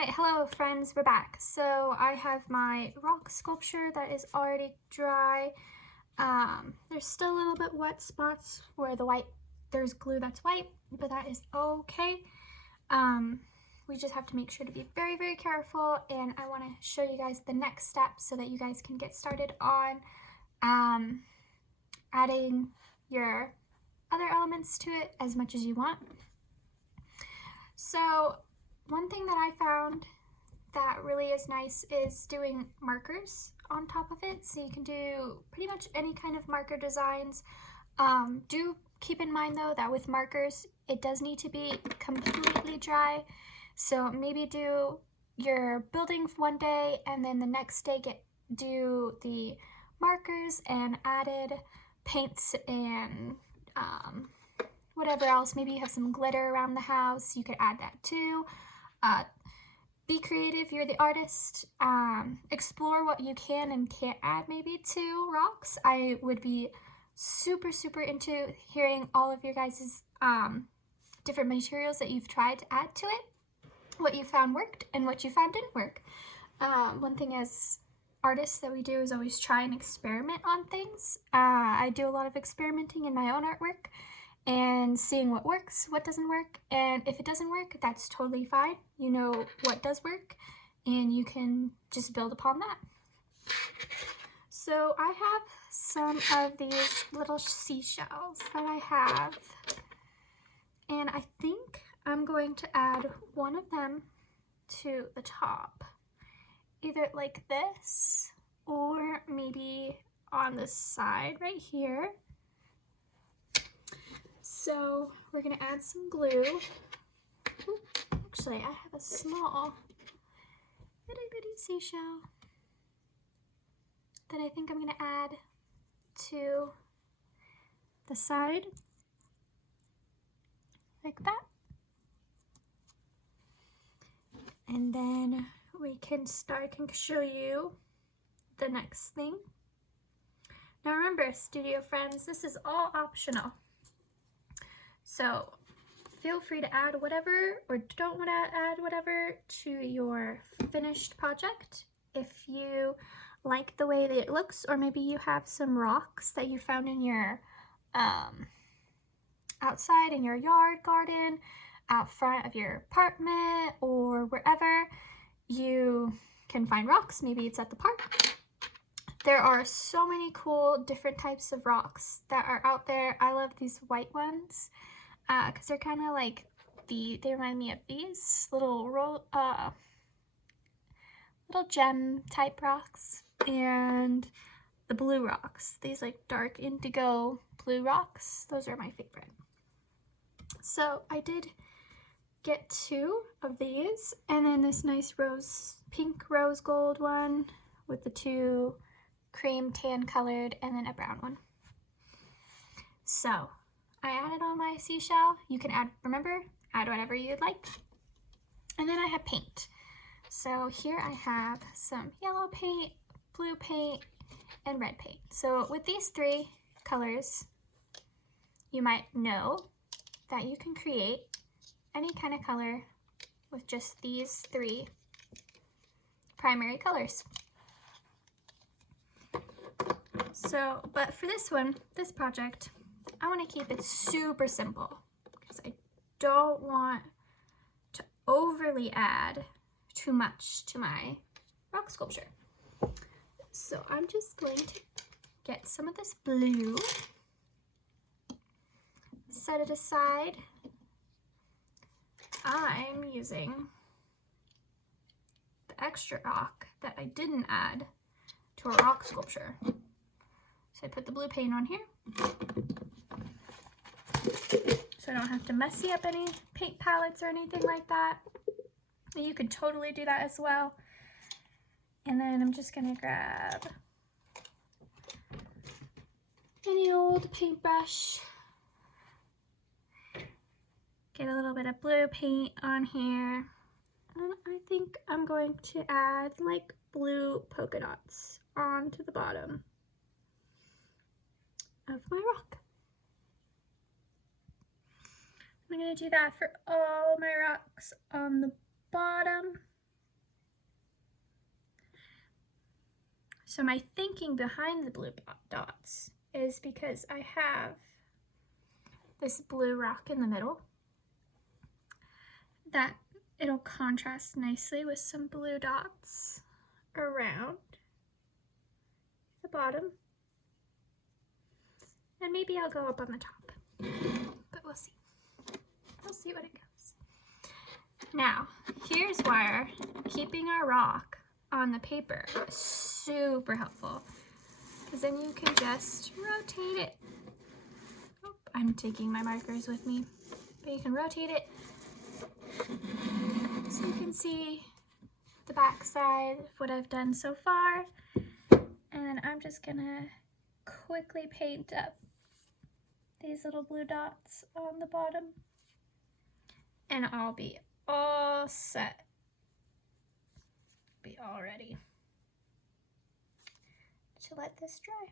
Alright, hello friends, we're back. So I have my rock sculpture that is already dry. There's still a little bit wet spots where there's glue that's white, but that is okay. We just have to make sure to be very, very careful, and I want to show you guys the next step so that you guys can get started on adding your other elements to it as much as you want. So one thing that I found that really is nice is doing markers on top of it. So you can do pretty much any kind of marker designs. Do keep in mind though that with markers, it does need to be completely dry. So maybe do your building one day and then the next day do the markers and added paints and whatever else. Maybe you have some glitter around the house, you could add that too. Be creative, you're the artist. Explore what you can and can't add maybe to rocks. I would be super into hearing all of your guys' different materials that you've tried to add to it, what you found worked and what you found didn't work. One thing as artists that we do is always try and experiment on things. I do a lot of experimenting in my own artwork and seeing what works, what doesn't work, and if it doesn't work, that's totally fine. You know what does work, and you can just build upon that. So I have some of these little seashells that I have, and I think I'm going to add one of them to the top, either like this, or maybe on the side right here. So we're gonna add some glue. Actually, I have a small itty bitty seashell that I think I'm gonna add to the side, like that. And then I can show you the next thing. Now remember, studio friends, this is all optional. So feel free to add whatever or don't want to add whatever to your finished project. If you like the way that it looks, or maybe you have some rocks that you found in your outside in your yard, garden, out front of your apartment, or wherever you can find rocks. Maybe it's at the park. There are so many cool different types of rocks that are out there. I love these white ones because they're kind of like they remind me of these little gem type rocks, and the blue rocks, these like dark indigo blue rocks, those are my favorite. So I did get 2 of these, and then this nice pink rose gold one with the 2 cream tan colored, and then a brown one. So I added on my seashell. You can add whatever you'd like. And then I have paint. So here I have some yellow paint, blue paint, and red paint. So with these 3 colors, you might know that you can create any kind of color with just these 3 primary colors. So, but for this project, I want to keep it super simple because I don't want to overly add too much to my rock sculpture. So I'm just going to get some of this blue, set it aside. I'm using the extra rock that I didn't add to a rock sculpture. So I put the blue paint on here, so I don't have to messy up any paint palettes or anything like that. You could totally do that as well. And then I'm just gonna grab any old paintbrush, get a little bit of blue paint on here, and I think I'm going to add like blue polka dots onto the bottom of my rock. I'm going to do that for all my rocks on the bottom. So my thinking behind the blue dots is because I have this blue rock in the middle that it'll contrast nicely with some blue dots around the bottom. And maybe I'll go up on the top, but we'll see. We'll see what it goes. Now, here's where keeping our rock on the paper is super helpful, because then you can just rotate it. Oh, I'm taking my markers with me, but you can rotate it so you can see the back side of what I've done so far. And then I'm just gonna quickly paint up these little blue dots on the bottom, and I'll be all set. Be all ready to let this dry.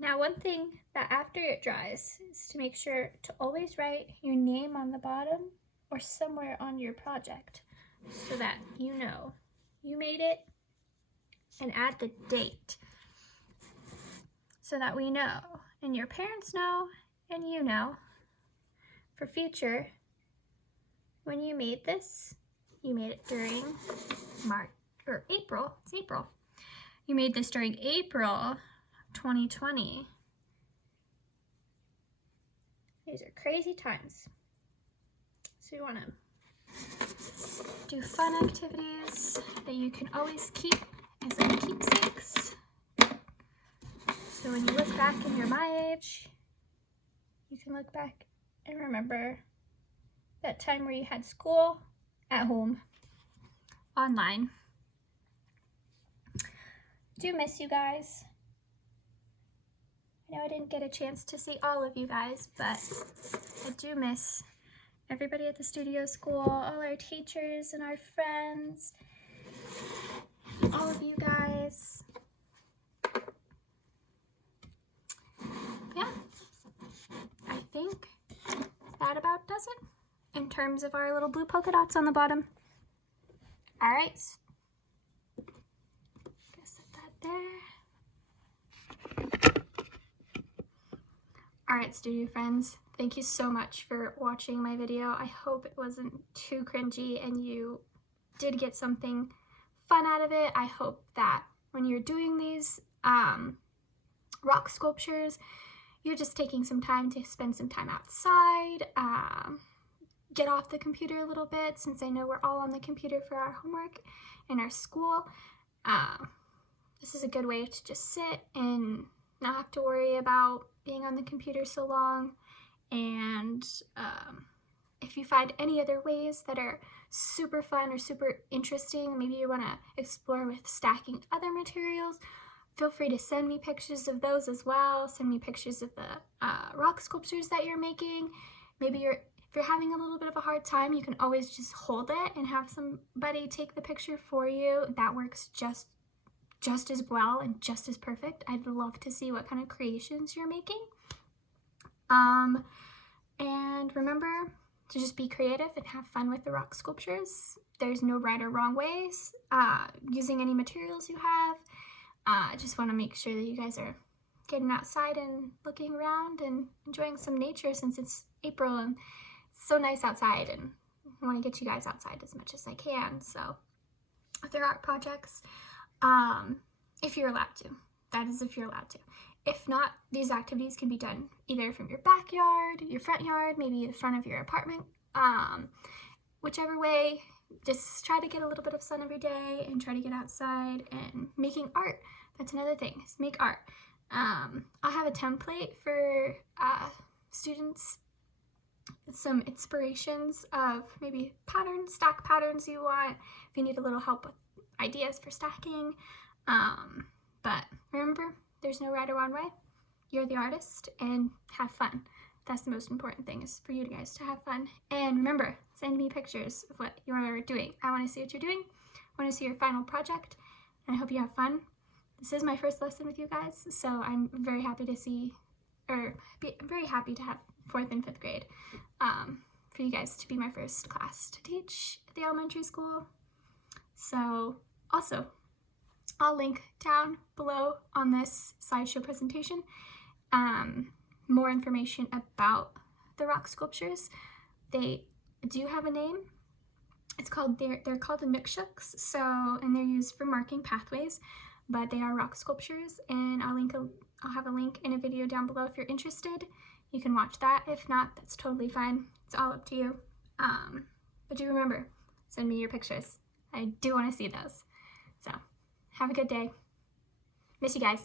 Now, one thing that after it dries is to make sure to always write your name on the bottom or somewhere on your project so that you know you made it, and add the date so that we know and your parents know and you know for future when you made this. You made it during March or April. It's April. You made this during April 2020. These are crazy times. So you want to do fun activities that you can always keep as like keepsakes. So when you look back and you're my age, you can look back and remember that time where you had school at home, online. Do miss you guys. I know I didn't get a chance to see all of you guys, but I do miss everybody at the studio school, all our teachers and our friends, all of you guys. Yeah, I think that about does it in terms of our little blue polka dots on the bottom. All right, set that there. All right, studio friends, thank you so much for watching my video. I hope it wasn't too cringy and you did get something fun out of it. I hope that when you're doing these rock sculptures, you're just taking some time to spend some time outside, get off the computer a little bit, since I know we're all on the computer for our homework in our school. This is a good way to just sit and not have to worry about being on the computer so long. And if you find any other ways that are super fun or super interesting, maybe you want to explore with stacking other materials, feel free to send me pictures of those as well. Send me pictures of the rock sculptures that you're making. Maybe if you're having a little bit of a hard time, you can always just hold it and have somebody take the picture for you. That works just as well and just as perfect. I'd love to see what kind of creations you're making. And remember to just be creative and have fun with the rock sculptures. There's no right or wrong ways. Using any materials you have. I just want to make sure that you guys are getting outside and looking around and enjoying some nature, since it's April and it's so nice outside, and I want to get you guys outside as much as I can. So with their art projects, if you're allowed to, that is if you're allowed to. If not, these activities can be done either from your backyard, your front yard, maybe the front of your apartment, whichever way. Just try to get a little bit of sun every day and try to get outside and making art. That's another thing, is make art. I'll have a template for students, some inspirations of maybe patterns, stack patterns you want, if you need a little help with ideas for stacking. But remember, there's no right or wrong way. You're the artist, and have fun. That's the most important thing, is for you guys to have fun. And remember, send me pictures of what you're doing. I want to see what you're doing. I want to see your final project, and I hope you have fun. This is my first lesson with you guys, so I'm very happy to very happy to have 4th and 5th grade, for you guys to be my first class to teach at the elementary school. So also, I'll link down below on this slideshow presentation more information about the rock sculptures. They do have a name. It's called, they're called the Micshooks, and they're used for marking pathways, but they are rock sculptures, and I'll have a link in a video down below if you're interested. You can watch that. If not, that's totally fine. It's all up to you. But do remember, send me your pictures. I do want to see those. So, have a good day. Miss you guys.